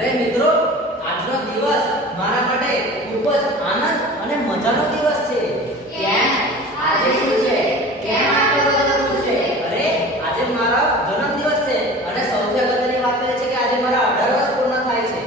અરે મિત્રો, આજનો દિવસ મારા માટે ખૂબ જ આનંદ અને મજાનો દિવસ છે. કેમ? આજે શું છે? કેમ આટલું બધું ખુશ છે? અરે આજે મારો જન્મદિવસ છે અને સૌથી અગત્યની વાત એ છે કે આજે મારા 18 વર્ષ પૂર્ણ થાય છે.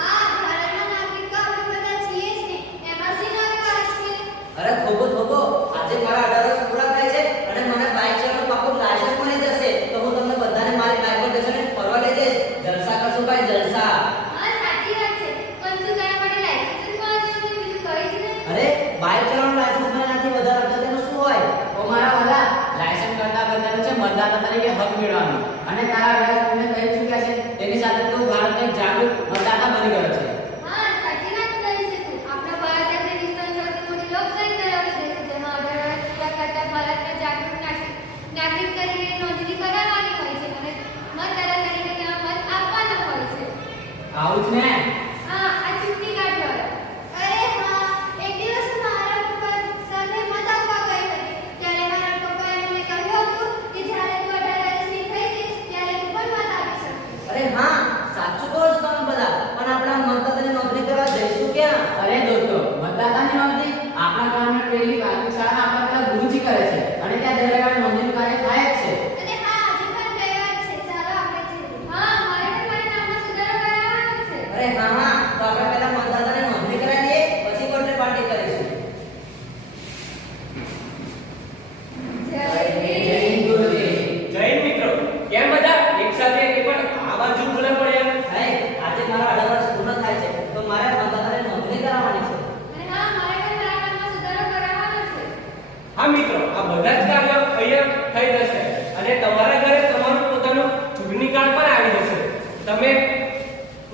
હા, ભારતના નાગરિકો આપણે બધા છીએ જ ને. એમાં શી નવી વાત છે? અરે થોભો આજે મારા 18 વર્ષ પૂરા થાય છે અને મને બાઇક ચલાવવાનું પાક્કું લાયસન્સ મળી જશે. તો હું તમને બધાને મારી બાઇક પર બેસાડીને ફરવા લઈ જઈશ. જલસા કરશું ભાઈ, જલસા. હા, સાચી વાત છે. પણ શું તારા માટે લાયસન્સ મળવાનું છે? બીજું કંઈ જ નહીં. અરે બાઇક ચલાવવાનું લાયસન્સ મળ્યાથી વધારે અગત્યનું શું હોય? તો મારા વાલા લાયસન્સ કરતા અગત્યનું છે મતદાતા તરીકે હક મેળવવાનો અને તારા અભ્યાસ પૂર્ણ થઈ ચૂક્યા છે તેની સાથે તું ભારતનો એક જાગૃત મતદાતા બની ગયો છે. હા, સાચી વાત કરી છે તું. આપણા ભારત દેશ વિશ્વની સૌથી મોટી લોકશાહી ધરાવતો દેશ છે, જેમાં 18 વર્ષ પૂરા કરતા ભારતના જાગૃત નાગરિક તરીકે નોંધણી કરાવવાની હોય છે અને મતદાતા તરીકે તેમાં મત આપવાનો હોય છે. આવું જ ને. હા, આ ચૂંટણી કાર્ડ દ્વારા. અરે હા, એક દિવસ મારા પપ્પા સાથે મત આપવા ગઈ હતી. ત્યારે મારા પપ્પાએ મને કહ્યું હતું કે જ્યારે તું 18 વર્ષની થઈ જઈશ ત્યારે તું પણ મત આપી શકીશ. અરે હા, સાચું કહો છો તમે બધા. પણ આપણા મતદાતાની નોંધણી કરવા જઈશું ક્યાં? અરે દોસ્તો, મતદાતાની નોંધણી આપણા ગામના પેલી પ્રાથમિક શાળા આપણા પેલા ગુરુજી કરે છે અને ત્યાં દર રવિવારે નોંધણીનું કાર્ય થાય જ છે. અને હા, આજે પણ રવિવાર છે. ચાલો આપણે જઈએ. હા, મારે પણ મારા નામમાં સુધારો કરાવવાનો છે. અરે હા, તો આપણે પહેલા મતદાતાની નોંધણી કરાવી દઈએ, પછી બર્થડે પાર્ટી કરીશું. જય જય હિન્દ ગુરુજી. જય હિન્દ મિત્રો. કેમ બધા એક સાથે એક પણ આ બાજુ બોલા પડ્યા? ભાઈ, આજે મારા 18 વર્ષ પૂર્ણ થાય છે, તો મારે મતદાતાની નોંધણી કરાવવાની છે. અને હા, મારે પણ મારા નામમાં સુધારો કરાવવાનો છે. હા મિત્રો, આ બધા જ કાર્યો અહીંયા થઈ જશે અને તમારા ઘરે તમારું પોતાનું ચૂંટણી કાર્ડ પણ આવી જશે. તમે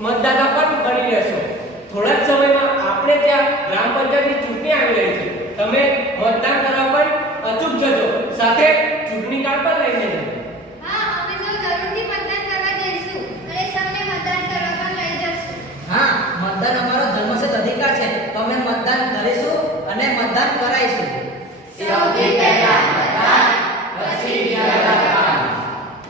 મતદાતા પણ બની રહેશો. થોડા જ સમયમાં આપણે ત્યાં ગ્રામ પંચાયતની ચૂંટણી આવી રહી છે. તમે મતદાન કરવા પણ અચૂક જજો. સાથે ચૂંટણી કાર્ડ પણ લઈને જજો. હા, અમે સૌ જરૂરથી મતદાન કરવા જઈશું અને સૌને મતદાન કરવા પણ લઈ જઈશું. હા, મતદાન અમારો જન્મસિદ્ધ અધિકાર છે, તો અમે મતદાન કરીશું અને મતદાન કરાઈશું. સૌથી પહેલા